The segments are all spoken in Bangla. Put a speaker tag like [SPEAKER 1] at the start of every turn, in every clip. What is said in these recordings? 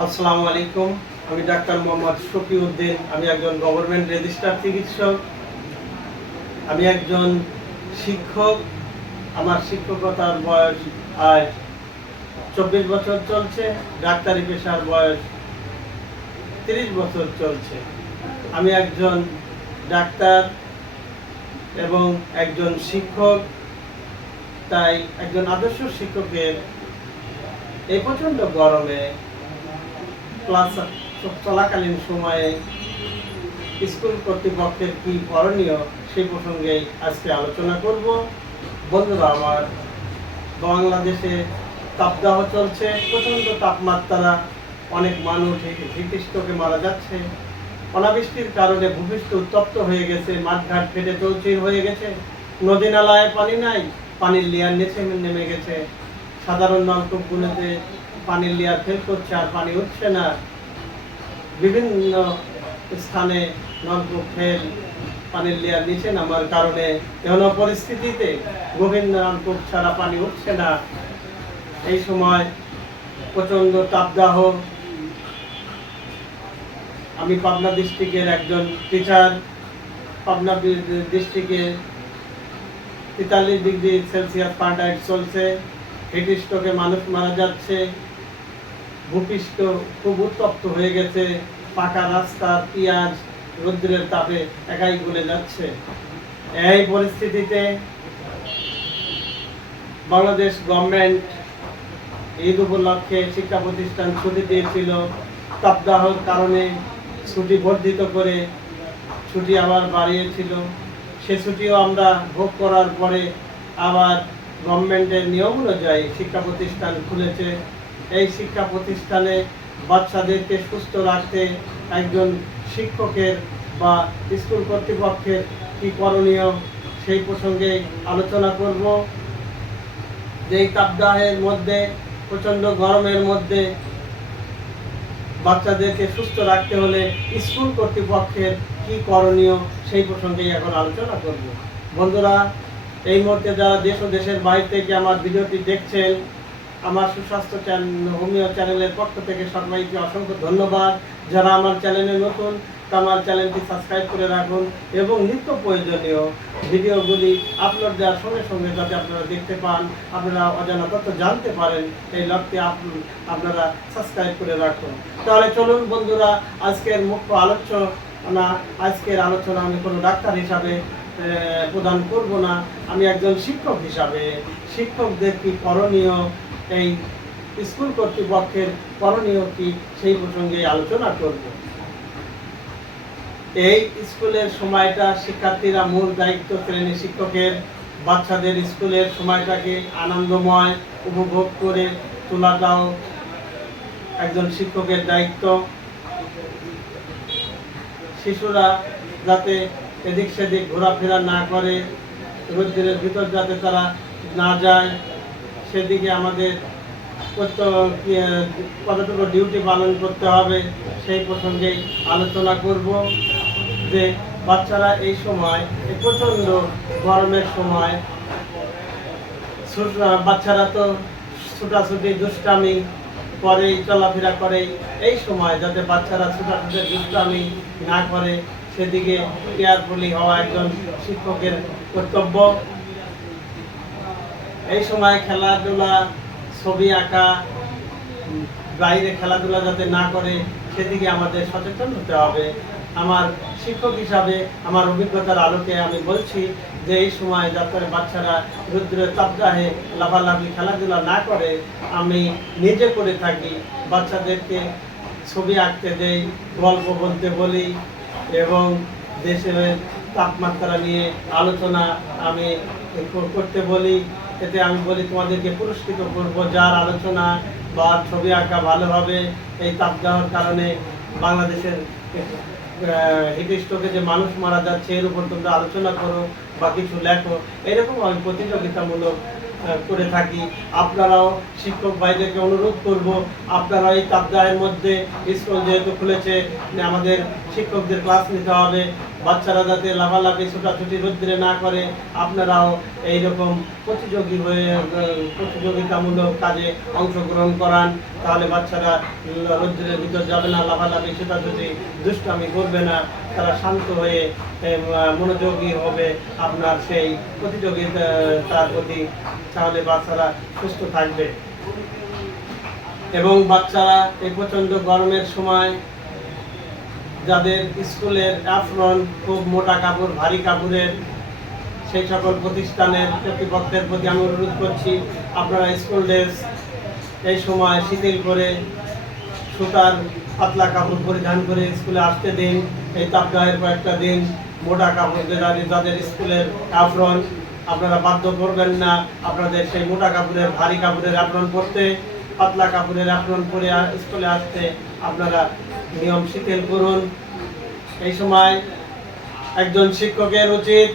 [SPEAKER 1] আসসালামু আলাইকুম। আমি ডাক্তার মোহাম্মদ শফিউদ্দিন। আমি একজন গভর্নমেন্ট রেজিস্টার চিকিৎসক। আমি একজন শিক্ষক। আমার শিক্ষকতার বয়স আজ চব্বিশ বছর চলছে। ডাক্তারি পেশার বয়স তিরিশ বছর চলছে। আমি একজন ডাক্তার এবং একজন শিক্ষক। তাই একজন আদর্শ শিক্ষকের এই প্রচণ্ড গরমে ক্লাস চলাকালীন সময়ে স্কুল কর্তৃপক্ষের কি করণীয় সেই প্রসঙ্গে আজকে আলোচনা করব। বন্ধুরা, আমার বাংলাদেশে তাপদাহ চলছে, প্রচণ্ড তাপমাত্রা অনেক মানুষ ভীতিষ্ঠকে মারা যাচ্ছে। অনাবৃষ্টির কারণে ভূপৃষ্ঠ উত্তপ্ত হয়ে গেছে, মাঠঘাট ফেটে চৌচির হয়ে গেছে। নদী নালায় পানি নাই, পানির লেয়ার নিচে নেমে গেছে। সাধারণ নলকূপগুলোতে পানির লেয়ার ফেল করছে আর পানি উঠছে না। বিভিন্ন স্থানে নলকূপ ফেল পানির লেয়ার নিচে নামার কারণে এমন পরিস্থিতিতে গভীর নলকূপ ছাড়া পানি উঠছে না। এই সময় প্রচণ্ড তাপদাহ। আমি পাবনা ডিস্ট্রিক্টের একজন টিচার পাবনা ডিস্ট্রিক্টে তেতাল্লিশ ডিগ্রি সেলসিয়াস ফারেনহাইট চলছে। হিট স্ট্রোকে মানুষ মারা যাচ্ছে। ভূপৃষ্ঠ খুব উত্তপ্ত হয়ে গেছে, পাকা রাস্তা, পেঁয়াজ, রৌদ্রের তাপে একাই গলে যাচ্ছে। এই পরিস্থিতিতে বাংলাদেশ গভর্নমেন্ট ঈদ উপলক্ষে শিক্ষা প্রতিষ্ঠান ছুটি দিয়েছিল। তাপদাহর কারণে ছুটি বর্ধিত করে ছুটি আবার বাড়িয়েছিল। সে ছুটিও আমরা ভোগ করার পরে আবার গভর্নমেন্টের নিয়ম অনুযায়ী শিক্ষা প্রতিষ্ঠান খুলেছে। এই শিক্ষা প্রতিষ্ঠানে বাচ্চাদেরকে সুস্থ রাখতে একজন শিক্ষকের বা স্কুল কর্তৃপক্ষের কী করণীয় সেই প্রসঙ্গে আলোচনা করব। যেই তাপদাহের মধ্যে, প্রচণ্ড গরমের মধ্যে বাচ্চাদেরকে সুস্থ রাখতে হলে স্কুল কর্তৃপক্ষের কি করণীয় সেই প্রসঙ্গেই এখন আলোচনা করব। বন্ধুরা, এই মুহূর্তে যারা দেশ ও দেশের বাইরে থেকে আমার ভিডিওটি দেখছেন আমার সুস্বাস্থ্য চ্যানেল হোমিও চ্যানেলের পক্ষ থেকে সবাইকে অসংখ্য ধন্যবাদ। যারা আমার চ্যানেলে নতুন তা আমার চ্যানেলটি সাবস্ক্রাইব করে রাখুন এবং নিত্য প্রয়োজনীয় ভিডিওগুলি আপলোড দেওয়ার সঙ্গে সঙ্গে যাতে আপনারা দেখতে পান, আপনারা অজানা তথ্য জানতে পারেন, এই লক্ষ্যে আপ- আপনারা সাবস্ক্রাইব করে রাখুন। তাহলে চলুন বন্ধুরা, আজকের মুখ্য আলোচনা, আজকের আলোচনা আমি কোনো ডাক্তার হিসাবে প্রদান করব না। আমি একজন শিক্ষক হিসাবে। শিক্ষকদের কি করণীয়? এই স্কুল কর্তৃপক্ষের করণীয় কি সেই প্রসঙ্গে আলোচনা করব। এই স্কুলের সময়টা শিক্ষার্থীরা মূল দায়িত্ব শ্রেণি শিক্ষকের, বাচ্চাদের স্কুলের সময়টাকে আনন্দময় উপভোগ করে তোলাটাও একজন শিক্ষকের দায়িত্ব। শিশুরা যাতে এদিক সেদিক ঘোরাফেরা না করে রোদ্রের ভিতর যাতে তারা না যায় সেদিকে আমাদের আহ, কতটুকু ডিউটি পালন করতে হবে সেই প্রসঙ্গেই আলোচনা করব যে বাচ্চারা এই সময় এই প্রচণ্ড গরমের সময় বাচ্চারা তো ছোটাছুটি দুষ্টামি করেই চলাফেরা করে এই সময় যাতে বাচ্চারা ছোটাছুটি দুষ্টামি না করে সেদিকে কেয়ারফুলি হওয়া একজন শিক্ষকের কর্তব্য। এই সময় খেলাধুলা, ছবি আঁকা, বাইরে খেলাধুলা যাতে না করে, সেদিকে আমাদের সচেতন হতে হবে। আমার শিক্ষক হিসাবে আমার অভিজ্ঞতার আলোকে আমি বলছি যে এই সময় যাতে বাচ্চারা রুদ্রের তাপদাহে লাফালাফি, খেলাধুলা না করে, আমি নিজে করে থাকি। বাচ্চাদেরকে ছবি আঁকতে দেই, গল্প বলতে বলি এবং দেশের তাপমাত্রা নিয়ে আলোচনা আমি করতে বলি। এতে আমি বলি তোমাদেরকে পুরস্কৃত করব, যার আলোচনা বা ছবি আঁকা ভালো হবে, এই তাপদাহর কারণে বাংলাদেশের হিটস্ট্রোকে যে মানুষ মারা যাচ্ছে, এর উপর তোমরা আলোচনা করো বা কিছু লেখো। এরকম আমি প্রতিযোগিতামূলক করে থাকি। আপনারাও শিক্ষক ভাইদেরকে অনুরোধ করব, আপনারা এই তাপদাহের মধ্যে স্কুল যেহেতু খুলেছে, আমাদের শিক্ষকদের ক্লাস নিতে হবে, বাচ্চারা যাতে লাফালাফি, ছোটাছুটি রোদ্রে না করে, আপনারাও এইরকম প্রতিযোগী হয়ে প্রতিযোগিতামূলক কাজে অংশগ্রহণ করান, তাহলে বাচ্চারা রোদ্রের ভিতর যাবে না, লাফালাফি, ছোটাছুটি, দুষ্টামি করবে না, তারা শান্ত হয়ে মনোযোগী হবে আপনার সেই প্রতিযোগিতার প্রতি, তাহলে বাচ্চারা সুস্থ থাকবে। এবং বাচ্চারা এই প্রচণ্ড গরমের সময় যাদের স্কুলের অ্যাফরন খুব মোটা কাপড়, ভারী কাপড়ের সেই সকল প্রতিষ্ঠানের কর্তৃপক্ষের প্রতি আমি অনুরোধ করছি, আপনারা স্কুল ড্রেস এই সময় শিথিল করে সুতার পাতলা কাপড় পরিধান করে স্কুলে আসতে দিন। এই তাপদাহের কয়েকটা দিন মোটা কাপড় যাদের স্কুলের অ্যাফরন আপনারা বাধ্য করবেন না, আপনাদের সেই মোটা কাপড়ের, ভারী কাপড়ের অ্যাপ্রন পরতে, পাতলা কাপড়ের অ্যাপ্রন পরে স্কুলে আসতে আপনারা নিয়ম শিথিল করুন। এই সময় একজন শিক্ষকের উচিত,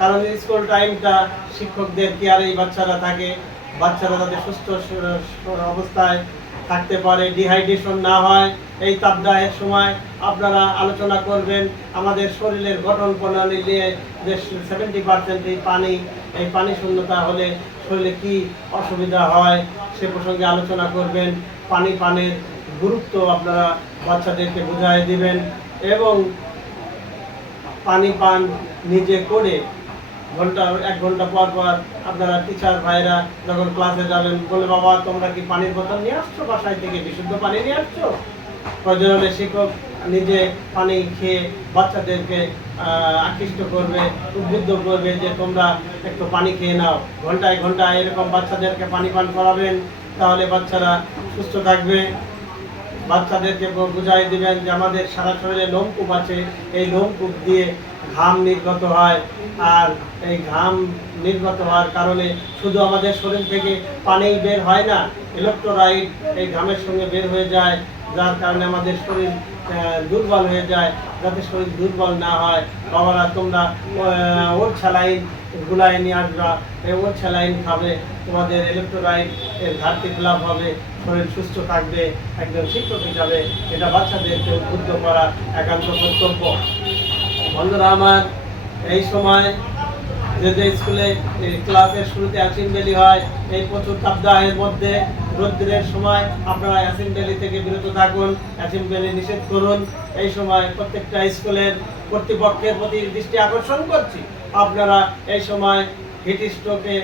[SPEAKER 1] কারণ স্কুল টাইমটা শিক্ষকদের কেয়ারেই বাচ্চারা থাকে? বাচ্চারা যাতে সুস্থ অবস্থায় থাকতে পারে ডিহাইড্রেশন না হয়, এই তাপদাহের সময় আপনারা আলোচনা করবেন। আমাদের শরীরের গঠন প্রণালী নিয়ে যে সেভেন্টি পার্সেন্ট এই পানি এই পানি শূন্যতা হলে শরীরে কি অসুবিধা হয় সে প্রসঙ্গে আলোচনা করবেন। পানি পানের গুরুত্ব আপনারা বাচ্চাদেরকে বুঝাই দিবেন এবং পানি পান নিজে করে ঘণ্টা, এক ঘণ্টা পর পর আপনারা টিচার ভাইরা যখন ক্লাসে যাবেন, বলে, বাবা, তোমরা কি পানির বোতল নিয়ে আসছো বাসায় থেকে? বিশুদ্ধ পানি নিয়ে আসছো? প্রয়োজন হলে শিক্ষক নিজে পানি খেয়ে বাচ্চাদেরকে আকৃষ্ট করবে, উদ্বুদ্ধ করবে যে, তোমরা একটু পানি খেয়ে নাও। ঘন্টায় ঘন্টায় এরকম বাচ্চাদেরকে পানি পান করাবেন, তাহলে বাচ্চারা সুস্থ থাকবে। বাচ্চাদেরকে বুঝাই দিবেন যে আমাদের সারা শরীরে লোমকূপ আছে, এই লোমকূপ দিয়ে ঘাম নির্গত হয়। আর এই ঘাম নির্গত হওয়ার কারণে শুধু আমাদের শরীর থেকে পানি বের হয় না ইলেকট্রোলাইট এই ঘামের সঙ্গে বের হয়ে যায়, যার কারণে আমাদের শরীর দুর্বল হয়ে যায়। যাতে শরীর দুর্বল না হয়, বাবারা তোমরা ওর স্যালাইন গুলাই নিয়ে এই স্যালাইন খাবে, তোমাদের ইলেকট্রোলাইট এর ঘাটতি ফিলাপ হবে, শরীর সুস্থ থাকবে একজন শিক্ষক হিসাবে এটা বাচ্চাদেরকে উদ্বুদ্ধ করা একান্ত কর্তব্য। বন্ধুরা আমার, এই সময় যে যে স্কুলে ক্লাসের শুরুতে অ্যাসেম্বলি হয়, এই প্রচুর তাপদাহের মধ্যে রৌদ্রের সময় আপনারা অ্যাসেম্বলি থেকে বিরত থাকুন, অ্যাসেম্বলি নিষেধ করুন। এই সময় প্রত্যেকটা স্কুলের কর্তৃপক্ষের প্রতি দৃষ্টি আকর্ষণ করছি। আপনারা এই সময় হিট স্ট্রোকে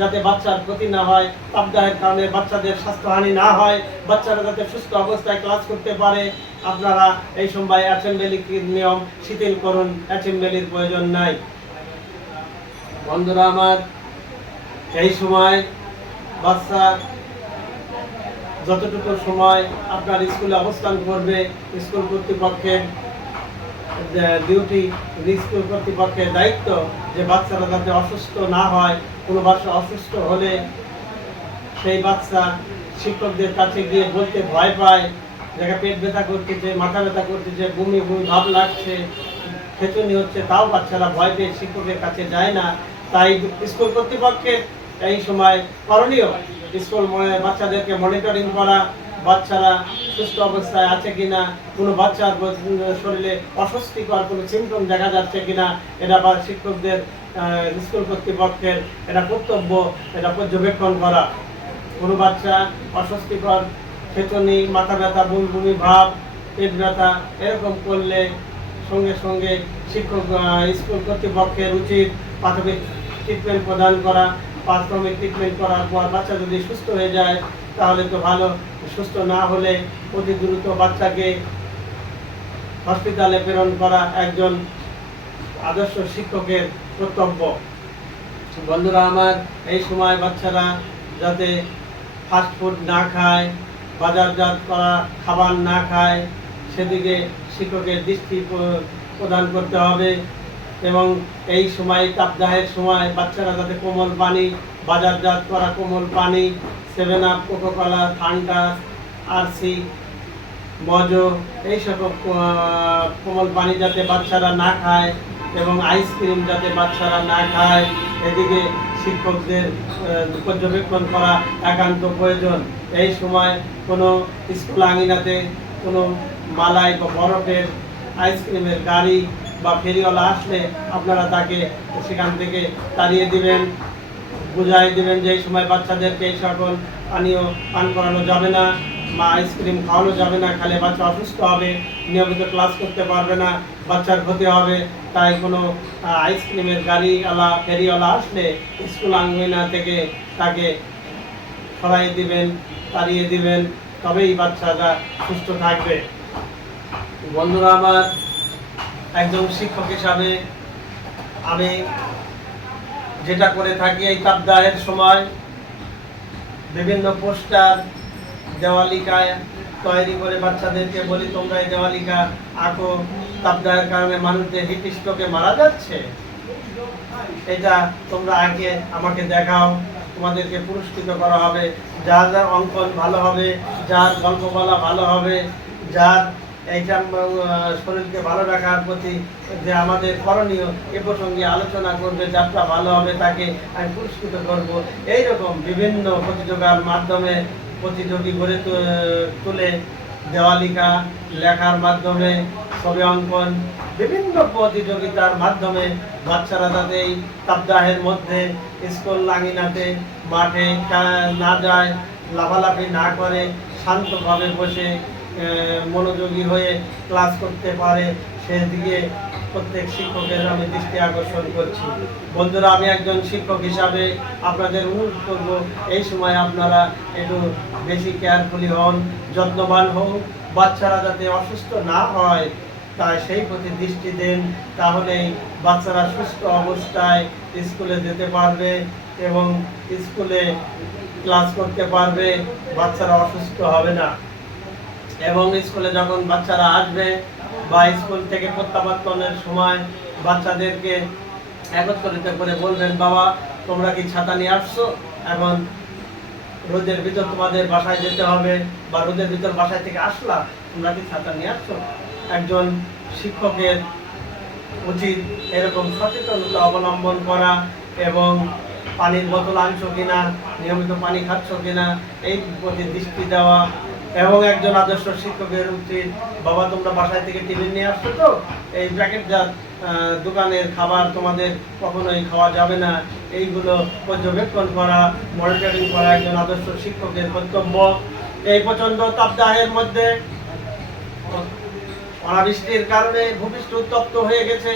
[SPEAKER 1] যাতে বাচ্চার ক্ষতি না হয়, তাপদাহের কারণে বাচ্চাদের স্বাস্থ্যহানি না হয়, বাচ্চারা যাতে সুস্থ অবস্থায় ক্লাস করতে পারে, আপনারা এই সময় অ্যাসেম্বলি নিয়ম শিথিল করুন অ্যাসেম্বলির প্রয়োজন নাই। বন্ধুরা আমার, এই সময় বাচ্চা যতটুকু সময় আপনার স্কুলে অবস্থান করবে, স্কুল কর্তৃপক্ষের ডিউটি স্কুল কর্তৃপক্ষের দায়িত্ব যে বাচ্চারা যাতে অসুস্থ না হয়, কোনো বাচ্চা অসুস্থ হলে সেই বাচ্চা শিক্ষকদের কাছে গিয়ে বলতে ভয় পায় জায়গা পেট ব্যথা করতেছে, মাথা ব্যথা করতেছে, বমি বমি, ভাব লাগছে, খেচুনি হচ্ছে, তাও বাচ্চারা ভয় পেয়ে শিক্ষকের কাছে যায় না। তাই স্কুল কর্তৃপক্ষের এই সময় করণীয় স্কুল, বাচ্চাদেরকে মনিটরিং করা বাচ্চারা সুস্থ অবস্থায় আছে কিনা, কোনো বাচ্চার শরীরে অস্বস্তিকর কোনো সিমটম দেখা যাচ্ছে কিনা, এটা বা শিক্ষকদের স্কুল কর্তৃপক্ষের এটা কর্তব্য, এটা পর্যবেক্ষণ করা। কোনো বাচ্চা অস্বস্তিকর খেতনি মাথা ব্যথা বমি ভাব, পেট ব্যথা, এরকম করলে সঙ্গে সঙ্গে শিক্ষক স্কুল কর্তৃপক্ষের উচিত প্রাথমিক ট্রিটমেন্ট প্রদান করা। প্রাথমিক ট্রিটমেন্ট করার পর বাচ্চা যদি সুস্থ হয়ে যায়, তাহলে তো ভালো। সুস্থ না হলে অতি দ্রুত বাচ্চাকে হসপিটালে প্রেরণ করা একজন আদর্শ শিক্ষকের কর্তব্য। বন্ধুরা, আমার এই সময় বাচ্চারা যাতে ফাস্ট ফুড না খায়, বাজারজাত করা খাবার না খায়, সেদিকে শিক্ষকের দৃষ্টি প্রদান করতে হবে এবং এই সময়, তাপদাহের সময় বাচ্চারা যাতে কোমল পানি বাজারজাত করা কোমল পানি সেভেন আপ কোকোকলা ঠান্ডা আরসি মজো এই সকল কোমল পানি যাতে বাচ্চারা না খায় এবং আইসক্রিম যাতে বাচ্চারা না খায়, এদিকে শিক্ষকদের পর্যবেক্ষণ করা একান্ত প্রয়োজন। এই সময় কোনো স্কুল আঙিনাতে কোনো মালাই বা বরফের আইসক্রিমের গাড়ি বা ফেরিওয়ালা আসলে আপনারা তাকে সেখান থেকে তাড়িয়ে দিবেন। বুঝাই দিবেন যে এই সময় বাচ্চাদেরকে এই সকল পানীয় পান করানো যাবে না বা আইসক্রিম খাওয়ানো যাবে না, খালে বাচ্চা অসুস্থ হবে, নিয়মিত ক্লাস করতে পারবে না, বাচ্চার ক্ষতি হবে, তাই কোনো আইসক্রিমের গাড়িওয়ালা, ফেরিওয়ালা আসলে স্কুল আঙ্গিনা থেকে তাকে সরাই দিবেন, তাড়িয়ে দিবেন, তবেই বাচ্চাটা সুস্থ থাকবে। বন্ধুরা আমার একজন শিক্ষক হিসাবে আমি যেটা করে থাকি এই তাপদাহের সময়, বিভিন্ন পোস্টার দেওয়ালিকায় তৈরি করে বাচ্চাদেরকে বলি, তোমরা এই দেওয়ালিকা আঁকো। তাপদাহের কারণে মানুষদের হিট মারা যাচ্ছে। এটা তোমরা আগে আমাকে দেখাও, তোমাদেরকে পুরস্কৃত করা হবে। যার যার অঙ্কন ভালো হবে, যার গল্প বলা ভালো হবে, যার এইটা শরীরকে ভালো রাখার প্রতি যে আমাদের করণীয়, এ প্রসঙ্গে আলোচনা করবে, যাত্রা ভালো হবে তাকে আমি পুরস্কৃত করব। এইরকম বিভিন্ন প্রতিযোগিতার মাধ্যমে প্রতিযোগী গড়ে তুলে দেওয়ালিকা, লেখার মাধ্যমে ছবি অঙ্কন, বিভিন্ন প্রতিযোগিতার মাধ্যমে বাচ্চারা যাতে তাপদাহের মধ্যে স্কুল লাঙিনাতে মাঠে না যায়, লাফালাফি না করে শান্তভাবে বসে মনোযোগী হয়ে ক্লাস করতে পারে, সেদিকে প্রত্যেক শিক্ষকের আমি দৃষ্টি আকর্ষণ করছি। বন্ধুরা, আমি একজন শিক্ষক হিসাবে আপনাদের অনুরোধ করব, এই সময় আপনারা একটু বেশি কেয়ারফুলি হন, যত্নবান হন। বাচ্চারা যাতে অসুস্থ না হয়, তাই সেই প্রতি দৃষ্টি দেন, তাহলেই বাচ্চারা সুস্থ অবস্থায় স্কুলে যেতে পারবে এবং স্কুলে ক্লাস করতে পারবে, বাচ্চারা অসুস্থ হবে না। এবং স্কুলে যখন বাচ্চারা আসবে বা স্কুল থেকে প্রত্যাবর্তনের সময় বাচ্চাদেরকে একত্রিত করে বলবেন, বাবা, তোমরা কি ছাতা নিয়ে আসছো? এখন রোদের ভিতর তোমাদের বাসায় যেতে হবে বা রোদের ভিতর বাসায় থেকে আসলা, তোমরা কি ছাতা নিয়ে আসছো? একজন শিক্ষকের উচিত এরকম সচেতনতা অবলম্বন করা এবং পানির বোতল আনছো কিনা, নিয়মিত পানি খাচ্ছ কিনা, এই প্রতি দৃষ্টি দেওয়া এবং একজন আদর্শ শিক্ষকের উচিত বাবা তোমরা বাসায় থেকে টিফিন নিয়ে আসছো তো? এই প্যাকেটজাত আহ, দোকানের খাবার তোমাদের কখনোই খাওয়া যাবে না। এইগুলো পর্যবেক্ষণ করা মনিটরিং করা একজন আদর্শ শিক্ষকের কর্তব্য। এই প্রচণ্ড তাপদাহের মধ্যে অনাবৃষ্টির কারণে ভূপৃষ্ঠ উত্তপ্ত হয়ে গেছে।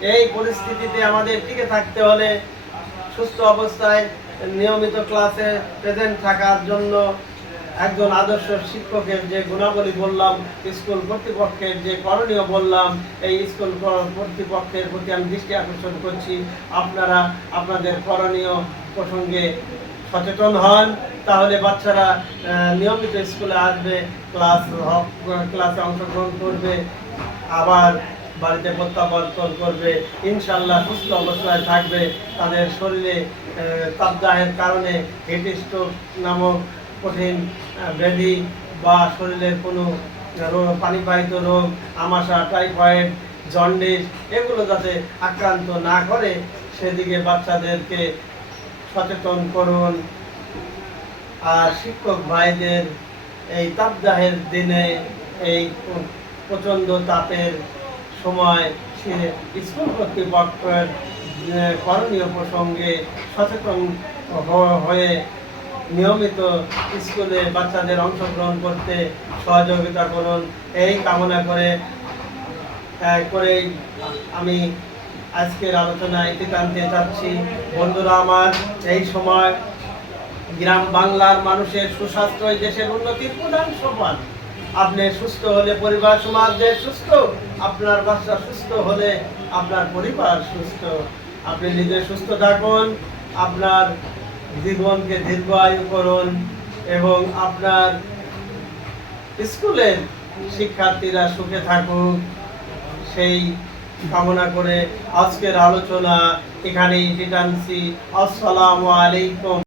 [SPEAKER 1] এই পরিস্থিতিতে আমাদের টিকে থাকতে হলে সুস্থ অবস্থায় নিয়মিত ক্লাসে প্রেজেন্ট থাকার জন্য একজন আদর্শ শিক্ষকের যে গুণাবলী বললাম, স্কুল কর্তৃপক্ষের যে করণীয় বললাম, এই স্কুল কর্তৃপক্ষের প্রতি আমি দৃষ্টি আকর্ষণ করছি। আপনারা আপনাদের করণীয় প্রসঙ্গে সচেতন হন, তাহলে বাচ্চারা নিয়মিত স্কুলে আসবে, ক্লাস ক্লাসে অংশগ্রহণ করবে, আবার বাড়িতে প্রত্যাবর্তন করবে ইনশাল্লাহ সুস্থ অবস্থায় থাকবে। তাদের শরীরে তাপদাহের কারণে হেট নামক কঠিন ব্যাধি বা শরীরের কোনো পানিবাহিত রোগ, আমাশা, টাইফয়েড, জন্ডিস এগুলো যাতে আক্রান্ত না করে, সেদিকে বাচ্চাদেরকে সচেতন করুন। আর শিক্ষক ভাইদের এই তাপদাহের দিনে এই প্র- প্রচণ্ড তাপের সময় সে স্কুল কর্তৃপক্ষের করণীয় প্রসঙ্গে সচেতন হয়ে নিয়মিত স্কুলে বাচ্চাদের অংশগ্রহণ করতে সহযোগিতা করুন। এই কামনা করে করেই আমি আজকের আলোচনায় এটি টানতে চাচ্ছি বন্ধুরা আমার, এই সময় গ্রাম বাংলার মানুষের সুস্বাস্থ্য এই দেশের উন্নতির প্রধান সোপান আপনি সুস্থ হলে পরিবার, সমাজ দেশ সুস্থ, আপনার বাচ্চা সুস্থ হলে আপনার পরিবার সুস্থ। আপনি নিজে সুস্থ থাকুন, আপনার জীবনকে দীর্ঘায়ু করুন এবং আপনার স্কুলের শিক্ষার্থীরা সুখে থাকুক। সেই কামনা করে আজকের আলোচনা এখানেই, রিটার্নছি। আসসালামু আলাইকুম।